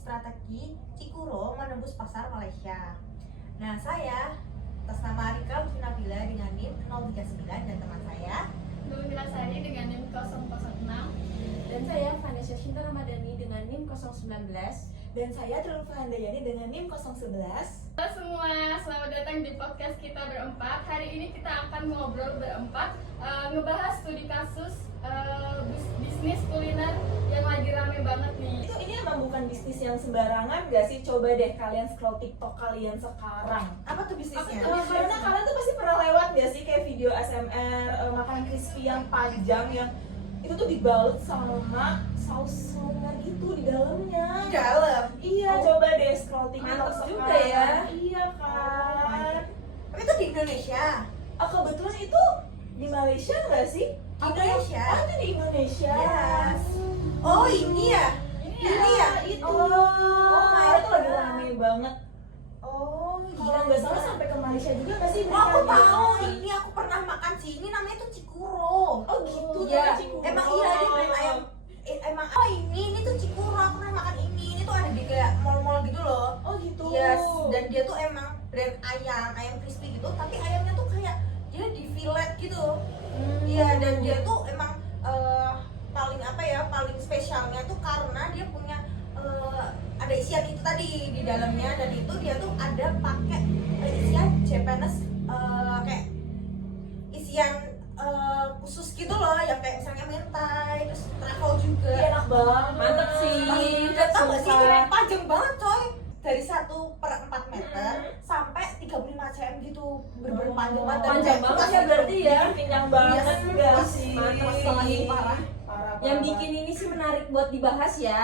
strategi Cikuro menembus pasar Malaysia. Nah, saya atas nama Rika Lutfi Nabila dengan NIM 039 dan teman saya Nurul Milasari dengan NIM 006. Dan saya Vanessa Shinta Ramadhani dengan NIM 019. Dan saya Trilufa Handayani dengan NIM 011. Halo semua, selamat datang di podcast kita berempat. Hari ini kita akan ngobrol berempat, ngebahas studi kasus bisnis kuliner yang lagi rame banget nih. Itu ini emang bukan bisnis yang sembarangan gak sih? Coba deh kalian scroll TikTok kalian sekarang. apa tuh bisnisnya? Karena kalian tuh pasti pernah lewat gak sih kayak video ASMR makanan crispy yang panjang yang itu tuh dibalut sama saus saus gitu di dalamnya. Di dalam. Iya, coba deh scroll TikTok Mantap sekarang. juga ya. Iya kan. Tapi itu di Indonesia. Kebetulan itu di Malaysia nggak sih? Di Indonesia. Oh, itu di Indonesia. Yes. Oh, ini ya? Ini ya? Itu. Oh my itu lagi God. rame banget. Oh, Kalau nggak salah sampai ke Malaysia juga nggak sih? Oh, aku mereka tahu. jualan? Ini aku pernah makan sih. Ini namanya tuh Cikuro. Oh gitu Iya, namanya Cikuro. emang iya dia brand ayam. Emang ini tuh Cikuro. Aku pernah makan ini. Ini tuh ada di kayak mall-mall gitu loh. Oh gitu. Yes, dan dia tuh emang brand ayam crispy gitu. Tapi ayamnya tuh kayak dia di fillet gitu. Iya, dan dia tuh emang paling apa ya, paling spesialnya tuh karena dia punya ada isian itu tadi di dalamnya, dan itu dia tuh ada pakai isian Japanese kayak isian khusus gitu loh, yang kayak misalnya mentai, terus truffle juga. Iya, enak banget. Mantep sih. Gak tau gak sih, Sumpah. panjang banget coy. Dari 1/4 meter sampai 35 cm gitu, bener-bener panjang banget. Dan Panjang kayak banget pas ya berarti ya. Kenyang banget Yes. nggak sih? Mantap sekali, sih. parah. Parah, Yang parah. bikin ini sih menarik buat dibahas ya.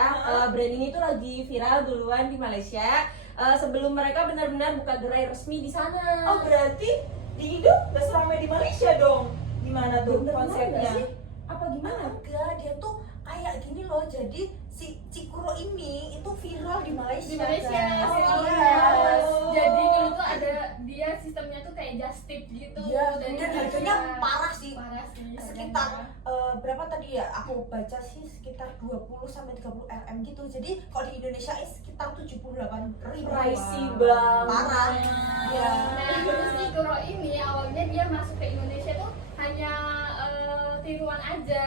Brand ini tuh lagi viral duluan di Malaysia. Sebelum mereka benar-benar buka gerai resmi di sana. Oh berarti di Indo nggak seramai di Malaysia dong? Gimana tuh Bener konsepnya? nggak sih? Apa gimana? Enggak, dia tuh kayak gini loh. Jadi si Cikuro ini itu viral di Malaysia. Di Malaysia, guys. Oh, Yes. Jadi dulu tuh ada dia sistemnya tuh kayak just tip gitu. Iya, dari dan Malaysia. harganya parah sih. Parah sih. Sekitar harganya. berapa tadi ya? Aku baca sih sekitar 20 sampai 30 RM gitu. Jadi kalau di Indonesia sekitar 78.000. Pricey Wow. banget. Parah. Iya. Nah, terus Cikuro ini awalnya dia masuk ke Indonesia tuh hanya tiruan aja,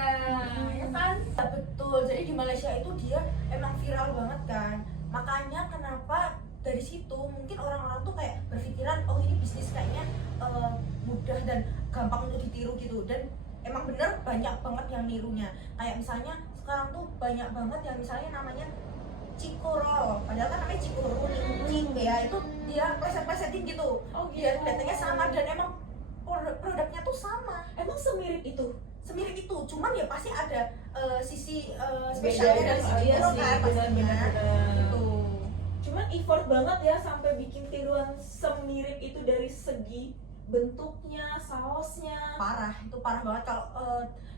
ya kan? Ya, betul. Jadi di Malaysia itu dia emang viral banget kan. Makanya kenapa dari situ mungkin orang-orang tuh kayak berpikiran, oh ini bisnis kayaknya mudah dan gampang untuk ditiru gitu. Dan emang bener banyak banget yang nirunya. Kayak misalnya sekarang tuh banyak banget yang misalnya namanya Cikuro, padahal kan namanya Cikuro Cik ya, itu dia pleset-plesetin gitu. Oh Biar kelihatannya sama, dan emang produknya tuh sama. Emang semirip itu? Semirip itu, cuman ya pasti ada sisi spesialnya dari si Iya Cikuro sih, kan pastinya benar-benar. gitu. Cuman effort banget ya sampai bikin tiruan semirip itu dari segi bentuknya, sausnya. Parah, itu parah banget. Kalau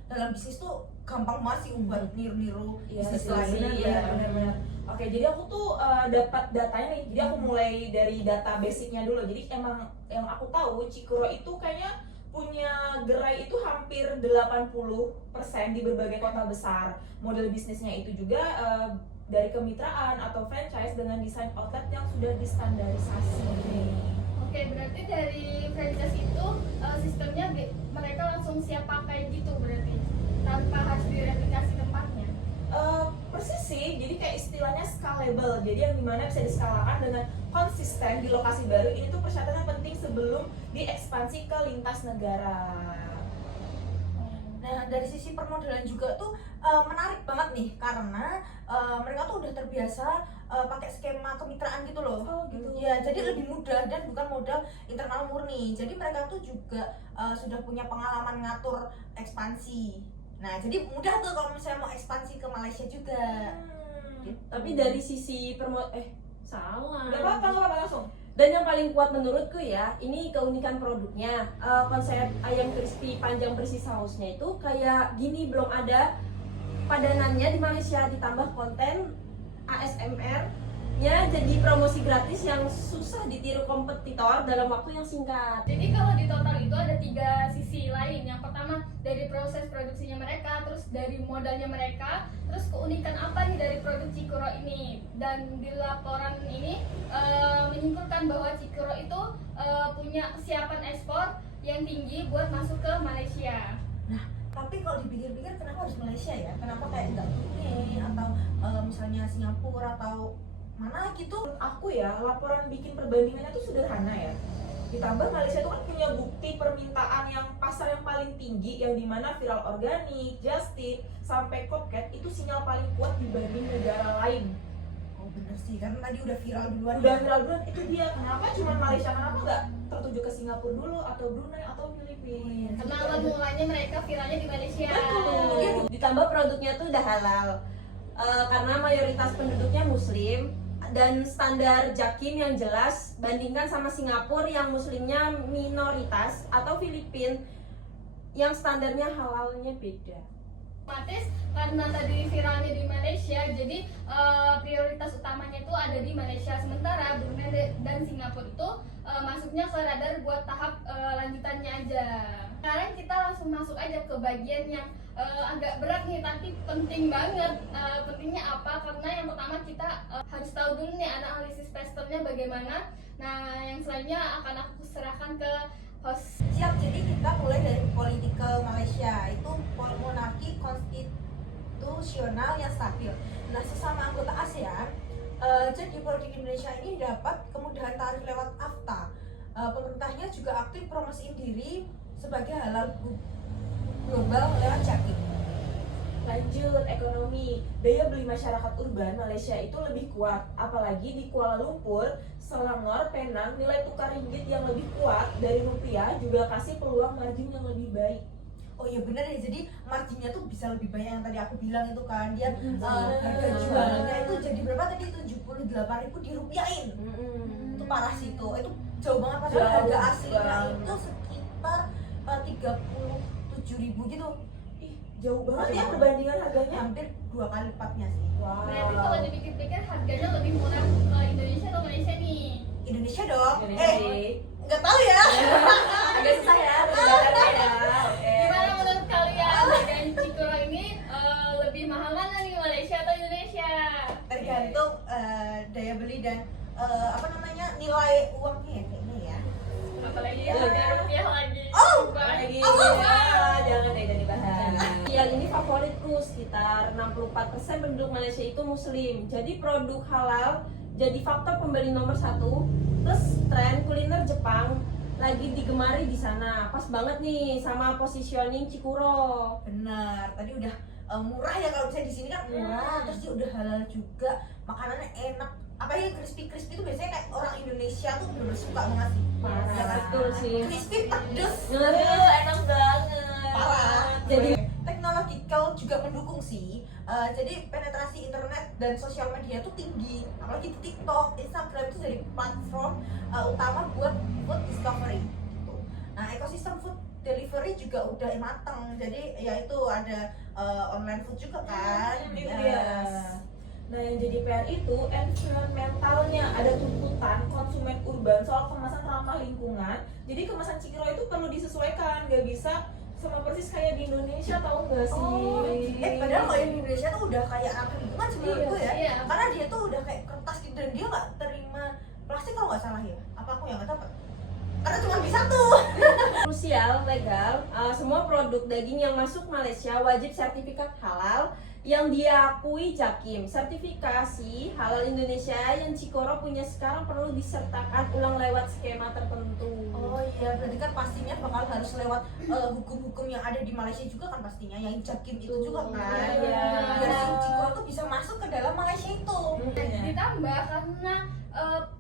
dalam bisnis tuh gampang banget sih buat niru-niru bisnis sih, lain. iya. benar-benar. Oke, jadi aku tuh dapat datanya nih. Jadi aku mulai dari data basicnya dulu. Jadi emang yang aku tahu Cikuro itu kayaknya punya gerai itu hampir 80% di berbagai kota besar. Model bisnisnya itu juga dari kemitraan atau franchise dengan desain outlet yang sudah distandarisasi. Oke, berarti dari franchise itu sistemnya mereka langsung siap pakai gitu berarti tanpa harus direplikasi tempatnya. Persis sih, jadi kayak istilahnya scalable. Jadi yang dimana bisa diskalakan dengan konsisten di lokasi baru. Ini tuh persyaratan yang penting sebelum diekspansi ke lintas negara. Nah, dari sisi permodalan juga tuh menarik banget nih, karena mereka tuh udah terbiasa pakai skema kemitraan gitu loh. Oh, gitu. Ya, jadi lebih mudah dan bukan modal internal murni. Jadi mereka tuh juga sudah punya pengalaman ngatur ekspansi. Nah, jadi mudah tuh kalau misalnya mau ekspansi ke Malaysia juga. Gitu. Tapi dari sisi salah. Gak apa-apa langsung. Dan yang paling kuat menurutku ya, ini keunikan produknya. Konsep ayam crispy panjang bersih sausnya itu kayak gini, belum ada padanannya di Malaysia, ditambah konten ASMR nya jadi promosi gratis yang susah ditiru kompetitor dalam waktu yang singkat. Jadi kalau di total itu ada 3 sisi lain. Yang pertama dari proses produksinya mereka, terus dari modalnya mereka, terus keunikan apa nih dari produk Cikuro ini. Dan di laporan ini menyimpulkan bahwa Cikuro itu punya kesiapan ekspor yang tinggi buat masuk ke Malaysia. Tapi kalau dipikir-pikir kenapa harus Malaysia ya? Kenapa kayak nggak Brunei atau misalnya Singapura atau mana gitu? Menurut aku ya, laporan bikin perbandingannya tuh sederhana ya. Ditambah Malaysia itu kan punya bukti permintaan yang pasar yang paling tinggi, yang dimana viral organik, Just Tip, sampai Coconut itu sinyal paling kuat dibanding negara lain. Oh bener sih, kan tadi udah viral duluan. Udah ya. viral duluan, itu dia. Kenapa cuma Malaysia, kenapa nggak tertuju ke Singapura dulu, atau Brunei, atau Filipina? Karena awal mulanya mereka viralnya di Malaysia. Betul. Ditambah produknya tuh udah halal. Karena mayoritas penduduknya muslim dan standar Jakim yang jelas, bandingkan sama Singapura yang muslimnya minoritas atau Filipina yang standarnya halalnya beda. Otomatis karena tadi viralnya di Malaysia, jadi prioritas utamanya itu ada di Malaysia. Sementara Brunei dan Singapura itu masuknya ke radar buat tahap lanjutannya aja. Sekarang kita langsung masuk aja ke bagian yang agak berat nih, tapi penting banget. Pentingnya apa? Karena yang pertama kita harus tahu dulu nih analisis patternnya bagaimana. Nah, yang selanjutnya akan aku serahkan ke host. Siap, jadi kita mulai dari political Malaysia. Itu monarki konstitusional yang stabil. Nah, sesama anggota ASEAN, jadi politik Indonesia ini dapat kemudahan tarif lewat AFTA. Pemerintahnya juga aktif promosiin diri sebagai halal global lewat Jakim. Lanjut, ekonomi. Daya beli masyarakat urban Malaysia itu lebih kuat, apalagi di Kuala Lumpur, Selangor, Penang, nilai tukar ringgit yang lebih kuat dari rupiah juga kasih peluang margin yang lebih baik. Oh iya benar ya, jadi marginnya tuh bisa lebih banyak yang tadi aku bilang itu kan. Dia Benar. harga jualnya itu jadi berapa tadi? 78.000 dirupiahin. Itu parah sih itu jauh banget, padahal Jauh harga aslinya banget. itu sekitar 37.000 gitu. Ih, jauh banget ya Iya. perbandingan harganya. Hampir 2 kali lipatnya sih. Wow. Berarti kalau dipikir-pikir harganya lebih murah ke Indonesia atau Malaysia nih? Indonesia dong. Indonesia. Nggak tahu ya. Agak susah ya perdebatannya ya. Oke. Gimana menurut kalian harga Cikuro ini lebih mahal mana nih, Malaysia atau Indonesia? Tergantung daya beli dan apa namanya nilai uangnya ya kayaknya ya. Apalagi Iya. harga rupiah lagi. Oh, Lagi Oh, jangan deh dibahas. Yang ini favoritku, sekitar 64% penduduk Malaysia itu muslim. Jadi produk halal jadi faktor pembeli nomor 1. Terus tren kuliner Jepang lagi digemari di sana. Pas banget nih sama positioning Cikuro. Benar, tadi udah murah ya, kalau misalnya di sini kan murah, terus dia udah halal juga, makanannya enak. Apa ya, crispy itu biasanya kayak orang Indonesia tuh bener-bener suka banget sih. Parah, Ya kan? betul sih. Crispy pedes. Enak banget. Parah. Jadi Technological juga mendukung sih. Jadi penetrasi internet dan sosial media tuh tinggi, apalagi TikTok, Instagram itu jadi platform utama buat food discovery gitu. Nah, ekosistem food delivery juga udah matang, jadi ya itu ada online food juga kan. Itu Yes. dia. Nah, yang jadi PR itu environmentalnya, ada tuntutan konsumen urban soal kemasan ramah lingkungan. Jadi kemasan Cikuro itu perlu disesuaikan, nggak bisa sama persis kayak di Indonesia, tahu nggak sih? Oh, padahal kalau di Indonesia tuh udah kayak ramah lingkungan menurutku ya. Iya. Karena dia tuh udah kayak kertas gitu dan dia nggak terima plastik kalau nggak salah ya. Apa aku yang nggak dapat? Karena cuma bisa tuh. krusial legal, semua produk daging yang masuk Malaysia wajib sertifikat halal yang diakui Jakim. Sertifikasi halal Indonesia yang Cikuro punya sekarang perlu disertakan ulang lewat skema tertentu. Oh iya, berarti kan pastinya bakal harus lewat hukum-hukum yang ada di Malaysia juga kan pastinya, yang Jakim itu juga kan. Iya. Biar si Cikuro tuh bisa masuk ke dalam Malaysia itu. Ditambah karena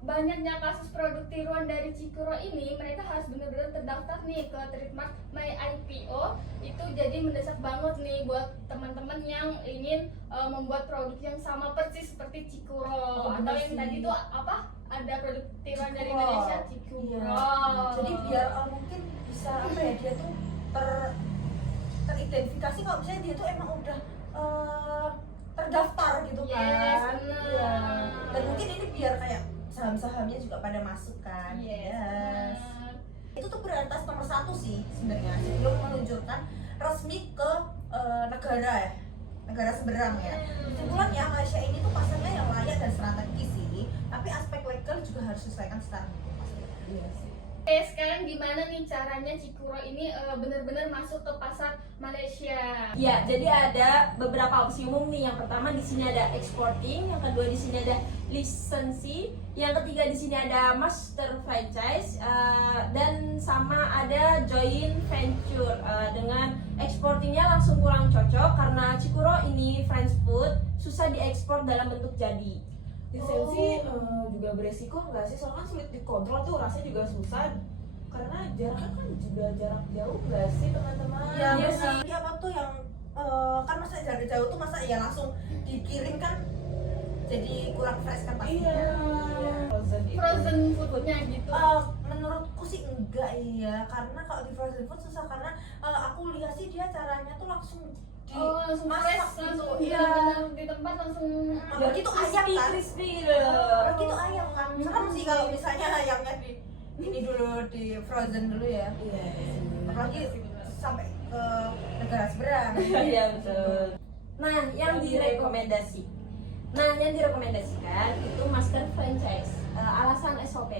banyaknya kasus produk tiruan dari Cikuro ini, mereka harus benar-benar terdaftar nih ke trademark My IPO. Itu jadi mendesak banget nih buat teman-teman yang ingin membuat produk yang sama persis seperti Cikuro. Oh, Atau bener yang sih. tadi tuh apa? Ada produk tiruan dari Cikuro. Indonesia, Cikuro. Iya. Jadi biar mungkin bisa apa ya, dia tuh teridentifikasi kalau misalnya dia tuh emang udah terdaftar gitu kan. Yes, bener. Iya. Dan mungkin ini biar kayak saham-sahamnya juga pada masuk kan. Yes, Yes. bener. Itu tuh prioritas nomor 1 sih sebenarnya sebelum meluncurkan resmi ke negara seberang ya. Kesimpulan ya, Malaysia ini tuh pasarnya yang layak dan strategis sih, tapi aspek legal juga harus disesuaikan secara hukum pasti. Iya sih. Oke, sekarang gimana nih caranya Cikuro ini benar-benar masuk ke pasar Malaysia? Ya, jadi ada beberapa opsi umum nih. Yang pertama di sini ada exporting, yang kedua di sini ada lisensi, yang ketiga di sini ada master franchise, dan sama ada joint venture. Dengan exportingnya langsung kurang cocok karena Cikuro ini French food, susah diekspor dalam bentuk jadi. Lisensi juga beresiko nggak sih? Soalnya kan sulit dikontrol tuh, rasanya juga susah karena jaraknya kan juga jarak jauh nggak sih teman-teman? Iya Iya sih. Jadi apa tuh yang kan masa jarak jauh tuh masa ya langsung dikirim kan, jadi kurang fresh kan pastinya. Iya. Frozen foodnya gitu. Menurutku sih enggak ya, karena kalau di frozen food susah karena aku lihat sih dia caranya tuh langsung Langsung fresh, gitu. langsung Iya. benar-benar di tempat langsung. Apalagi itu ayam kan. Crispy Apalagi itu ayam kan. Serem sih kalau misalnya ayamnya di ini dulu di frozen dulu ya. Iya. Apalagi sampai ke negara seberang. Iya betul. Nah, yang direkomendasikan itu master franchise. Alasan SOP,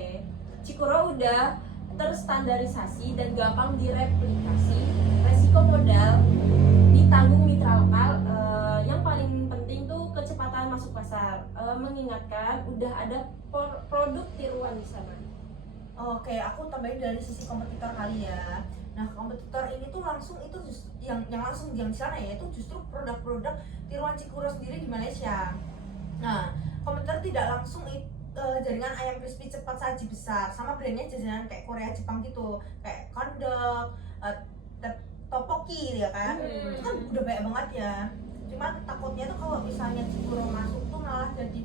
Cikuro udah terstandarisasi dan gampang direplikasi. Resiko modal ditanggung mitra lokal. Yang paling penting tuh kecepatan masuk pasar. Mengingatkan udah ada produk tiruan di sana. Oke, aku tambahin dari sisi kompetitor kali ya. Nah, kompetitor ini tuh langsung itu yang langsung yang di sana ya, itu justru produk-produk tiruan Cikuro sendiri di Malaysia. Nah, kompetitor tidak langsung jaringan ayam crispy cepat saji besar, sama brandnya jajanan kayak Korea Jepang gitu, kayak kondok, topoki ya kan. Itu kan udah banyak banget ya. Cuma takutnya tuh kalau misalnya Cikuro masuk tuh malah jadi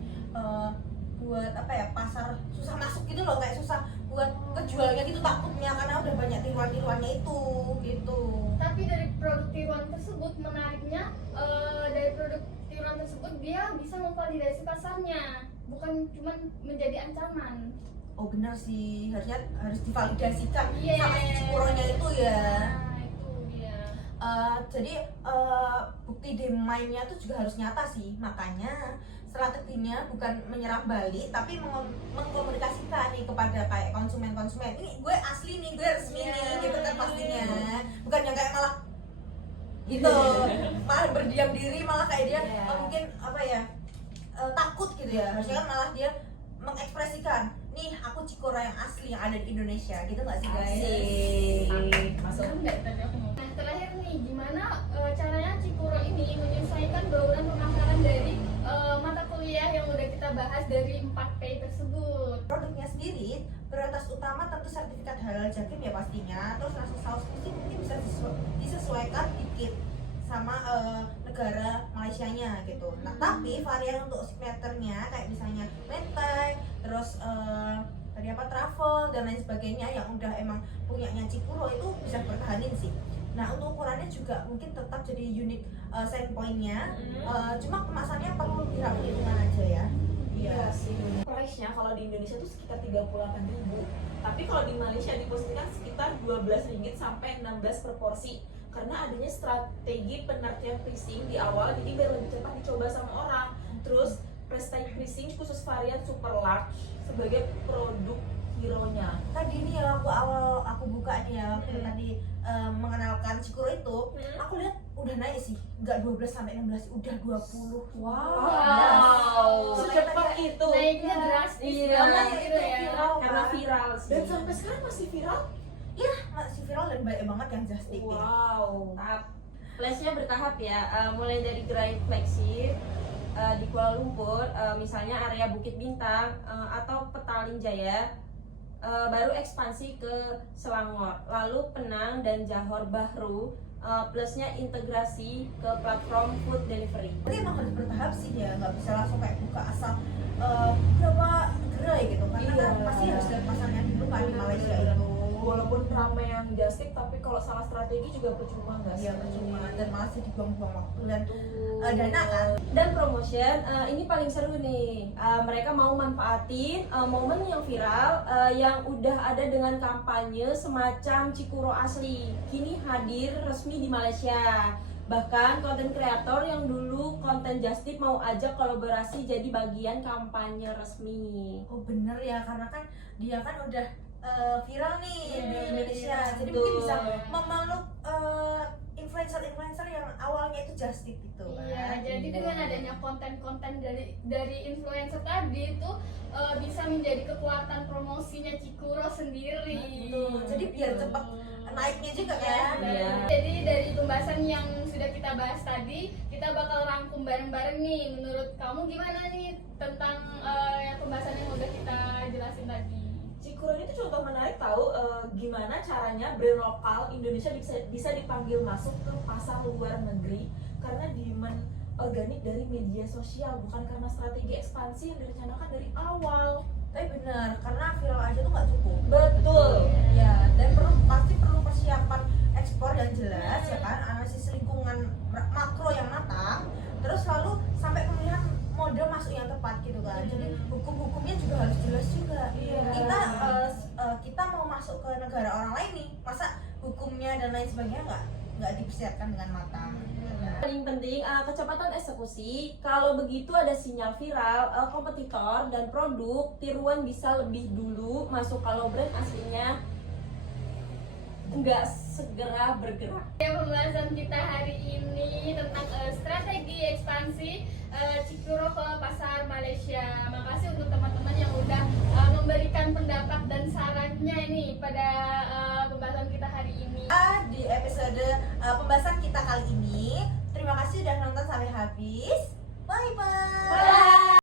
buat apa ya, pasar susah masuk gitu loh, kayak susah buat kejualnya gitu takutnya, karena udah banyak tiruan-tiruannya itu gitu. Tapi dari produk tiruan tersebut menariknya, dari produk tiruan tersebut dia bisa memvalidasi pasarnya, bukan cuma menjadi ancaman. Oh benar sih, harus divalidasikan Yes. sama si Cikuronya itu ya. Nah, itu dia. Jadi bukti demandnya tuh juga harus nyata sih, makanya strateginya bukan menyerang balik tapi mengkomunikasikan nih kepada kayak konsumen-konsumen, ini gue asli nih, gue resmi nih gitu kan pastinya, bukan yang kayak malah gitu malah berdiam diri, malah kayak dia mungkin apa ya, takut gitu ya. Harusnya kan malah dia mengekspresikan, nih aku Cikuro yang asli yang ada di Indonesia gitu, nggak sih guys? Masuk. Bener nggak tadi aku ngomong? Nah, terakhir nih, gimana caranya Cikuro ini menyelesaikan bauran pemasaran dari mata kuliah yang udah kita bahas dari 4P tersebut? Produknya sendiri prioritas utama tentu sertifikat halal jakim ya pastinya. Terus rasa saus itu mungkin bisa disesuaikan dikit sama negara Malaysianya gitu. Nah tapi varian untuk signaturenya kayak misalnya mentai, terus tadi apa, truffle dan lain sebagainya yang udah emang punyanya Cikuro itu bisa bertahanin sih. Nah untuk ukurannya juga mungkin tetap jadi unik selling point-nya. Cuma kemasannya perlu dirapikan aja ya. Iya sih. Price-nya kalau di Indonesia tuh sekitar 38.000. Tapi kalau di Malaysia diposisikan sekitar 12 ringgit sampai 16 per porsi. Karena adanya strategi pengertian pricing di awal, jadi biar lebih cepat dicoba sama orang. Terus prestige pricing khusus varian super large sebagai produk hero-nya. Tadi nih ya aku buka nih ya, waktu tadi mengenalkan Cikuro itu, aku lihat udah naik sih, nggak 12 sampai 16, udah 20. Wow. Secepat itu. Naiknya drastis Iya. banget gitu ya. Karena viral sih. Dan sampai sekarang masih viral. Iya, masih viral dan banyak banget yang just tip. Wow. tahap flashnya bertahap ya, mulai dari gerai flagship di Kuala Lumpur, misalnya area Bukit Bintang atau Petaling Jaya, baru ekspansi ke Selangor, lalu Penang dan Johor Bahru, plusnya integrasi ke platform food delivery. Tapi emang harus bertahap sih ya, nggak bisa langsung kayak buka asal berapa gerai gitu, karena kan pasti harus lihat pasarnya dulu kan di Malaysia itu. Walaupun ramai yang just tip, tapi kalau salah strategi juga percuma nggak sih? Iya percuma, dan malah sih dibuang-buang waktu dan dana kan. Dan promotion, ini paling seru nih. Mereka mau manfaatin momen yang viral yang udah ada dengan kampanye semacam Cikuro asli kini hadir resmi di Malaysia. Bahkan konten kreator yang dulu konten just tip mau ajak kolaborasi jadi bagian kampanye resmi. Oh bener ya, karena kan dia kan udah viral nih di Iya, Indonesia, iya, jadi betul. mungkin bisa memeluk influencer-influencer yang awalnya itu just tip gitu kan. Iya, jadi dengan adanya konten-konten dari influencer tadi itu bisa menjadi kekuatan promosinya Cikuro sendiri. Betul. Jadi biar cepat naiknya juga kan. Iya. Jadi dari pembahasan yang sudah kita bahas tadi, kita bakal rangkum bareng-bareng nih. Menurut kamu gimana nih tentang pembahasan yang udah kita jelasin tadi? Cikuro ini tuh contoh menarik tahu gimana caranya brand lokal Indonesia bisa dipanggil masuk ke pasar luar negeri karena demand organik dari media sosial, bukan karena strategi ekspansi yang direncanakan dari awal. Tapi benar, karena viral aja tuh nggak cukup. Betul. Ya, dan pasti perlu persiapan ekspor yang jelas ya kan, analisis lingkungan makro yang matang, terus lalu sampai pemilihan mode masuk yang tepat gitu kan. Jadi hukum-hukumnya juga harus jelas juga. Iya. Kita mau masuk ke negara orang lain nih, masa hukumnya dan lain sebagainya nggak dipersiapkan dengan matang. Paling penting kecepatan eksekusi. Kalau begitu ada sinyal viral, kompetitor dan produk tiruan bisa lebih dulu masuk kalau brand aslinya nggak segera bergerak. Pembahasan kita hari ini tentang strategi ekspansi Cikuro ke pasar Malaysia. Makasih untuk teman-teman yang udah memberikan pendapat dan sarannya ini pada pembahasan kita hari ini. Di episode pembahasan kita kali ini, terima kasih udah nonton sampai habis. Bye bye.